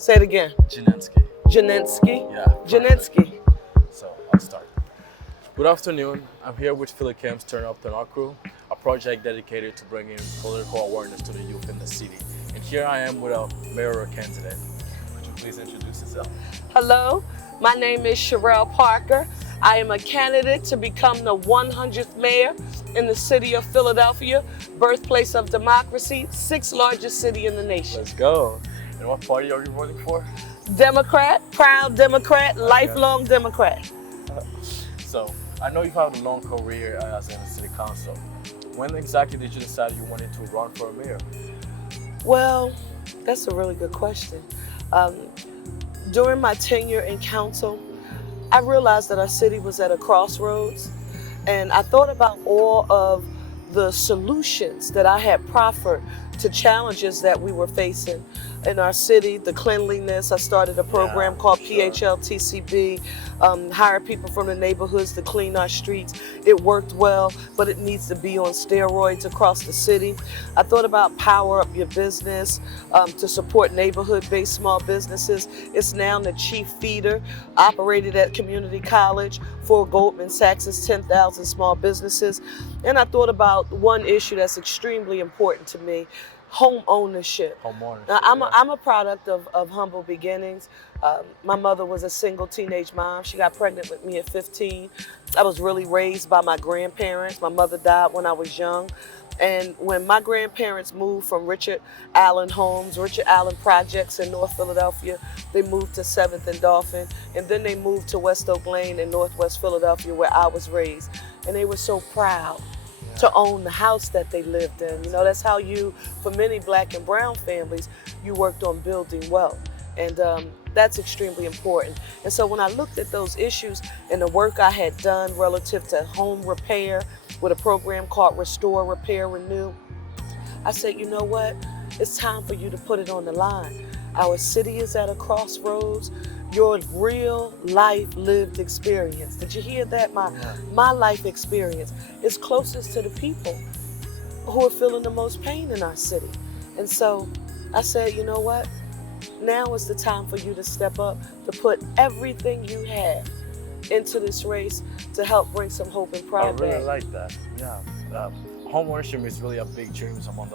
Say it again. Jhinensky. Jhinensky? Yeah. Jhinensky. So I'll start. Good afternoon. I'm here with PhillyCAM's Turn Up, Turn Out crew, a project dedicated to bringing political awareness to the youth in the city. And here I am with a mayoral candidate. Could you please introduce yourself? Hello, my name is Cherelle Parker. I am a candidate to become the 100th mayor in the city of Philadelphia, birthplace of democracy, sixth largest city in the nation. Let's go. And what party are you voting for? Democrat, proud Democrat, lifelong Democrat. So I know you've had a long career as in the city council. When exactly did you decide you wanted to run for a mayor? Well, that's a really good question. During my tenure in council, I realized that our city was at a crossroads, and I thought about all of the solutions that I had proffered to challenges that we were facing in our city. The cleanliness, I started a program called PHLTCB, hire people from the neighborhoods to clean our streets. It worked well, but it needs to be on steroids across the city. I thought about power up your business to support neighborhood-based small businesses. It's now the chief feeder, operated at community college for Goldman Sachs' 10,000 small businesses. And I thought about one issue that's extremely important to me: home ownership. Now, I'm a product of humble beginnings. My mother was a single teenage mom. She got pregnant with me at 15. I was really raised by my grandparents. My mother died when I was young. And when my grandparents moved from Richard Allen Homes, Richard Allen Projects in North Philadelphia, they moved to 7th and Dolphin, and then they moved to West Oak Lane in Northwest Philadelphia, where I was raised. And they were so proud to own the house that they lived in. You know, that's how for many black and brown families, you worked on building wealth. And that's extremely important. And so when I looked at those issues and the work I had done relative to home repair with a program called Restore, Repair, Renew, I said, you know what? It's time for you to put it on the line. Our city is at a crossroads. Your real life lived experience. Did you hear that? My life experience is closest to the people who are feeling the most pain in our city. And so I said, you know what? Now is the time for you to step up, to put everything you have into this race to help bring some hope and pride back. I really like that. Yeah. Home ownership is really a big dream among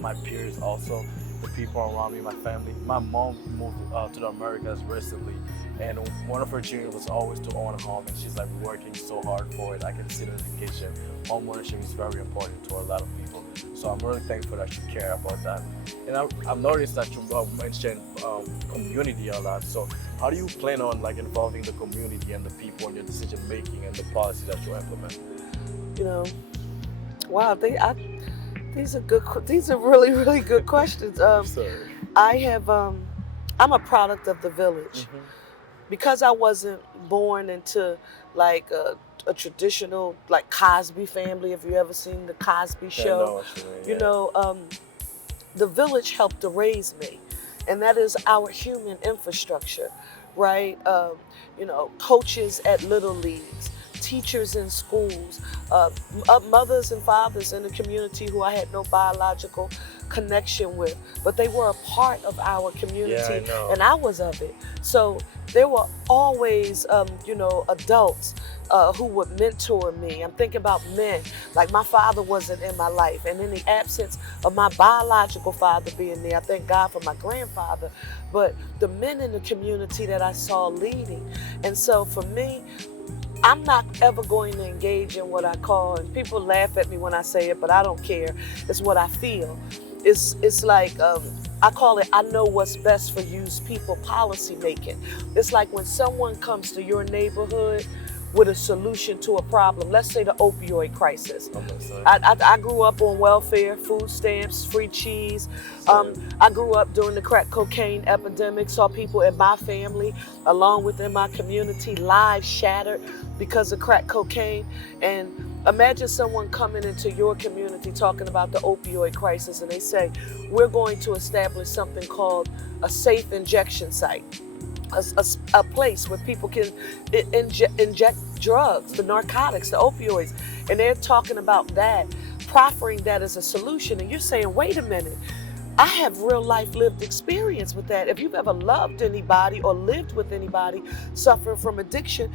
my peers also, the people around me, my family. My mom moved to the Americas recently, and one of her dreams was always to own a home, and she's like working so hard for it. I can see the dedication. Home ownership is very important to a lot of people, so I'm really thankful that you care about that. And I've noticed that you mentioned community a lot. So how do you plan on involving the community and the people in your decision making and the policy that you implement? You know, wow, these are really, really good questions. I'm a product of the village. Because I wasn't born into a traditional Cosby family. If you ever seen the Cosby Show, you know, the village helped to raise me, and that is our human infrastructure, right? You know, coaches at little leagues, teachers in schools, mothers and fathers in the community who I had no biological connection with, but they were a part of our community, and I was of it. So there were always, adults who would mentor me. I'm thinking about men. Like, my father wasn't in my life, and in the absence of my biological father being there, I thank God for my grandfather, but the men in the community that I saw leading. And so for me, I'm not ever going to engage in what I call, and people laugh at me when I say it, but I don't care. It's what I feel. It's like, I call it, I know what's best for you's people policy making. It's like when someone comes to your neighborhood with a solution to a problem, let's say the opioid crisis. I grew up on welfare, food stamps, free cheese. I grew up during the crack cocaine epidemic, saw people in my family, along with in my community, lives shattered because of crack cocaine. And imagine someone coming into your community talking about the opioid crisis, and they say, we're going to establish something called a safe injection site. A place where people can inject drugs, the narcotics, the opioids, and they're talking about that, proffering that as a solution. And you're saying, wait a minute, I have real life lived experience with that. If you've ever loved anybody or lived with anybody suffering from addiction,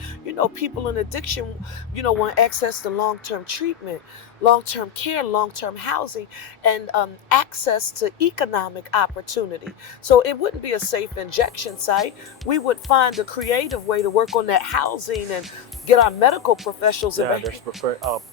people in addiction, want access to long term treatment, long term care, long term housing, and access to economic opportunity. So it wouldn't be a safe injection site. We would find a creative way to work on that housing and get our medical professionals in. Yeah,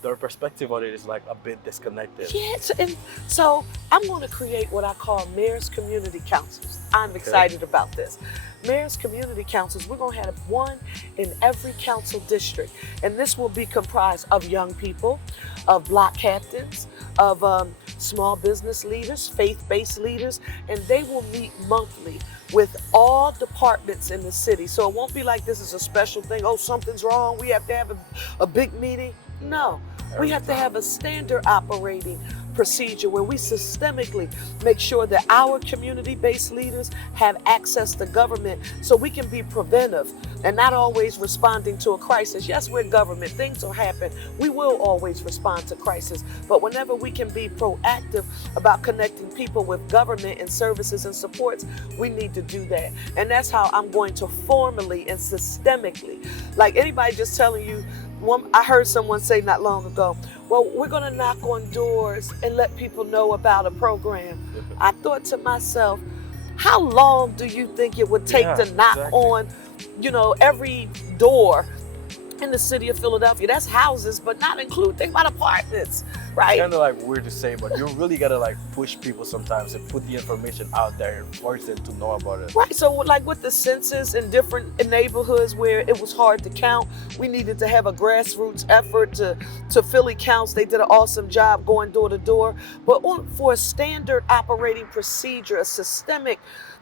their perspective on it is like a bit disconnected. Yes, and so I'm going to create what I call Mayor's Community Councils. I'm Okay. excited about this. Mayor's Community Councils, we're going to have one in every council district. And this will be comprised of young people, of block captains, of small business leaders, faith-based leaders, and they will meet monthly with all departments in the city. So it won't be like this is a special thing. Oh, something's wrong. We have to have a big meeting. No, we Every have to time. have a standard operating procedure where we systemically make sure that our community-based leaders have access to government so we can be preventive and not always responding to a crisis. Yes, we're government. Things will happen. We will always respond to crisis. But whenever we can be proactive about connecting people with government and services and supports, we need to do that. And that's how I'm going to formally and systemically, like anybody just telling you, I heard someone say not long ago, well, we're going to knock on doors and let people know about a program. I thought to myself, how long do you think it would take Yeah, to knock exactly. on, every door in the city of Philadelphia? That's houses, but not include, think about apartments, It's right? kind of like weird to say, but you really gotta like push people sometimes and put the information out there and force them to know about it. Right, so like with the census in different neighborhoods where it was hard to count, we needed to have a grassroots effort to Philly Counts. They did an awesome job going door to door. But for a standard operating procedure,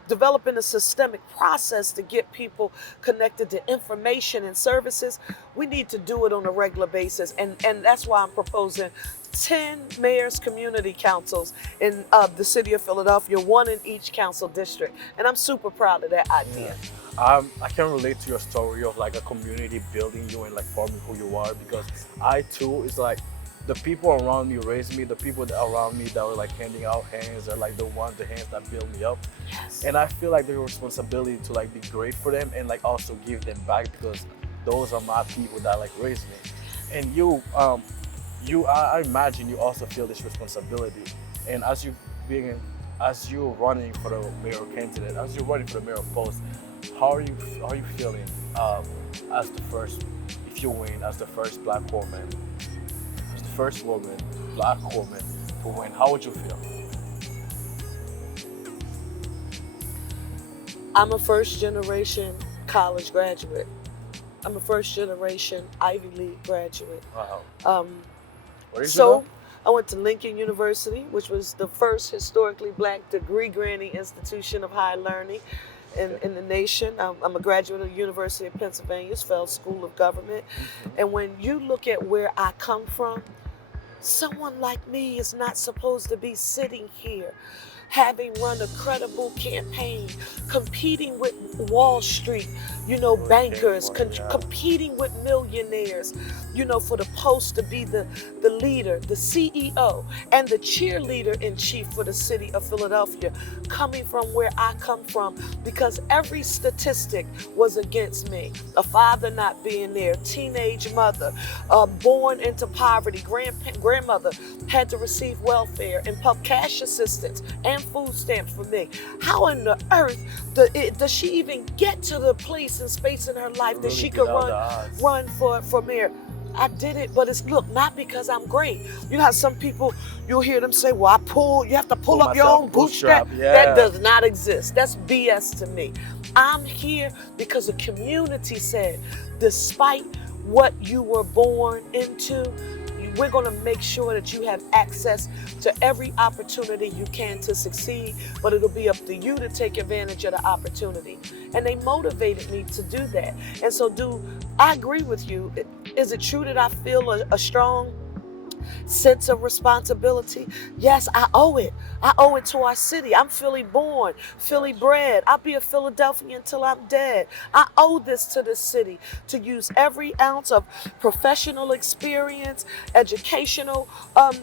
developing a systemic process to get people connected to information and services, we need to do it on a regular basis. And that's why I'm proposing 10 mayors community councils in the city of Philadelphia, one in each council district. And I'm super proud of that Yeah. idea. I can relate to your story of like a community building you and like forming who you are, because I too is like the people around me raised me, the people that around me that were like handing out hands are like the hands that build me up. Yes. And I feel like there's a responsibility to like be great for them and like also give them back, because those are my people that like raised me. And I imagine you also feel this responsibility. And being as you're running for the mayor candidate, as you're running for the mayor post, how are you feeling as the first, if you win, as the first black woman, as the first woman, black woman to win? How would you feel? I'm a first generation college graduate. I'm a first generation Ivy League graduate. Wow. Um, Where did you go? so I went to Lincoln University, which was the first historically black degree granting institution of higher learning in the nation. I'm a graduate of the University of Pennsylvania's Feld School of Government. And when you look at where I come from, someone like me is not supposed to be sitting here having run a credible campaign, competing with Wall Street, Really came bankers, for it, yeah. competing with millionaires, for the post to be the leader, the CEO, and the cheerleader in chief for the city of Philadelphia, coming from where I come from, because every statistic was against me. A father not being there, teenage mother, born into poverty, grandmother had to receive welfare and cash assistance and food stamps for me. How in the earth does she even get to the place and space in her life that Really she beat could out the odds. run for mayor? I did it, but it's look, not because I'm great. You know how some people, you'll hear them say, well, you have to pull up your myself own bootstrap. bootstrap, yeah. That does not exist. That's BS to me. I'm here because the community said, despite what you were born into, we're going to make sure that you have access to every opportunity you can to succeed, but it'll be up to you to take advantage of the opportunity. And they motivated me to do that. And so I agree with you. Is it true that I feel a strong sense of responsibility? Yes, I owe it. I owe it to our city. I'm Philly born, Philly bred. I'll be a Philadelphian until I'm dead. I owe this to the city to use every ounce of professional experience, educational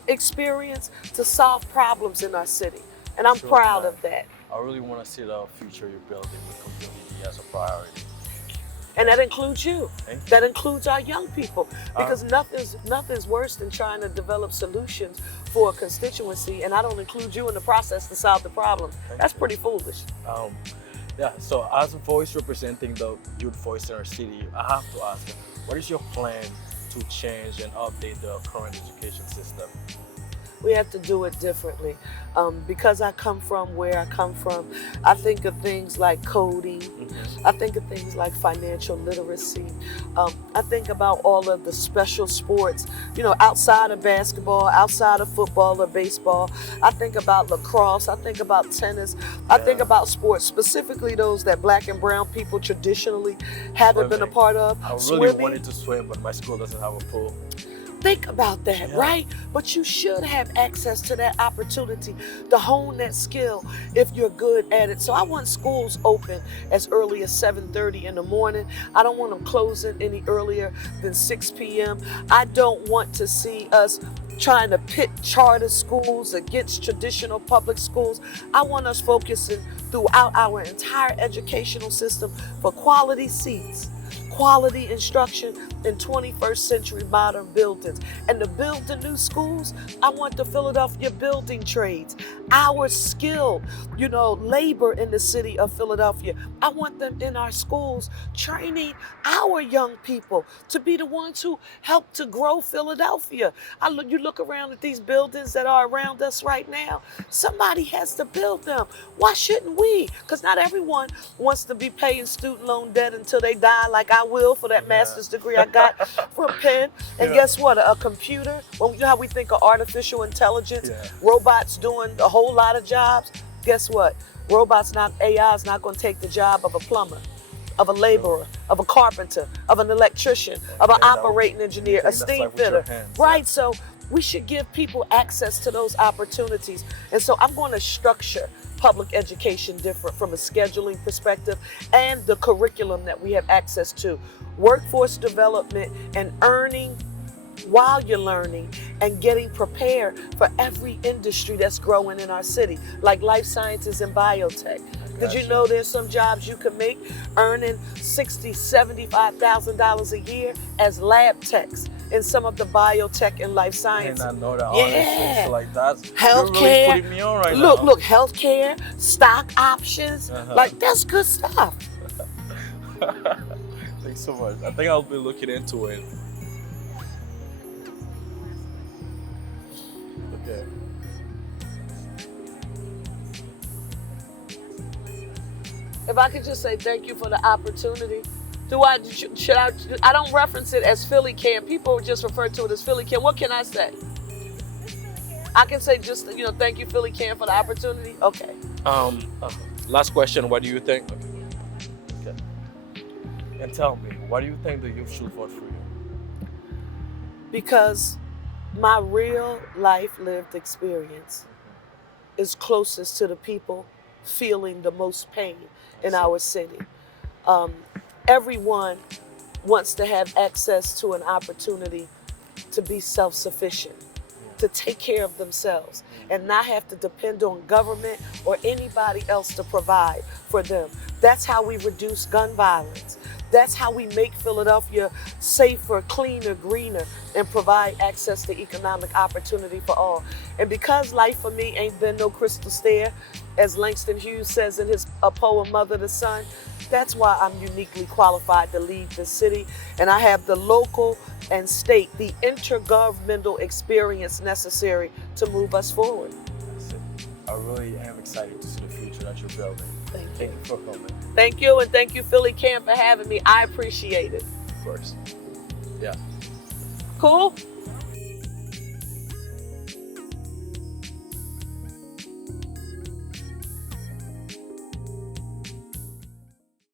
experience to solve problems in our city. And I'm Sure, proud man. of that. I really want to see the future you're building with community as a priority. And that includes you. Thank you. That includes our young people. Uh, Because nothing's worse than trying to develop solutions for a constituency, and I don't include you in the process to solve the problem. Thank That's you. pretty foolish. Um, yeah, so as a voice representing the youth voice in our city, I have to ask, what is your plan to change and update the current education system? We have to do it differently. Because I come from where I come from, I think of things like coding. Mm-hmm. I think of things like financial literacy. I think about all of the special sports, outside of basketball, outside of football or baseball. I think about lacrosse. I think about tennis. I think Yeah, about sports, specifically those that black and brown people traditionally haven't been a swimming. part of. I really Swimming. wanted to swim, but my school doesn't have a pool. Think about that, Yeah, right? But you should have access to that opportunity to hone that skill if you're good at it. So I want schools open as early as 7:30 in the morning. I don't want them closing any earlier than 6 p.m. I don't want to see us trying to pit charter schools against traditional public schools. I want us focusing throughout our entire educational system for quality seats, quality instruction in 21st century modern buildings. And to build the new schools, I want the Philadelphia building trades, our skilled, labor in the city of Philadelphia. I want them in our schools training our young people to be the ones who help to grow Philadelphia. You look around at these buildings that are around us right now. Somebody has to build them. Why shouldn't we? Because not everyone wants to be paying student loan debt until they die, like I will for that yeah, master's degree I got from Penn. And yeah, guess what? A computer, well, you know how we think of artificial intelligence, yeah. robots doing a whole lot of jobs? Guess what? AI is not going to take the job of a plumber, of a Sure. laborer, of a carpenter, of an electrician, of an Yeah, operating engineer, a anything that's steam like with your fitter, hands. Yeah. right? So we should give people access to those opportunities. And so I'm going to structure public education different from a scheduling perspective and the curriculum that we have access to. Workforce development and earning while you're learning and getting prepared for every industry that's growing in our city, like life sciences and biotech. Did you Gotcha. know there's some jobs you can make earning $60,000, $75,000 a year as lab techs in some of the biotech and life And sciences? I know that honestly. Yeah. So like that's you're really Healthcare. putting me on right Look, now. look, healthcare, stock options, Uh-huh. like that's good stuff. Thanks so much. I think I'll be looking into it. Okay. If I could just say thank you for the opportunity. Should I don't reference it as PhillyCAM. People just refer to it as PhillyCAM. What can I say? I can say just, thank you, PhillyCAM, for the opportunity. Okay. Last question. What do you think? Okay. And tell me, why do you think the youth should vote for you? Because my real life lived experience is closest to the people feeling the most pain in our city. Um, Everyone wants to have access to an opportunity to be self-sufficient, to take care of themselves and not have to depend on government or anybody else to provide for them. That's how we reduce gun violence. That's how we make Philadelphia safer, cleaner, greener, and provide access to economic opportunity for all. And because life for me ain't been no crystal stair, as Langston Hughes says in his poem, Mother to Son, that's why I'm uniquely qualified to lead the city. And I have the local and state, the intergovernmental experience necessary to move us forward. That's it. I really am excited to see the future that you're building. Thank you for coming. Thank you, and thank you, PhillyCAM, for having me. I appreciate it. Of course. Yeah. Cool?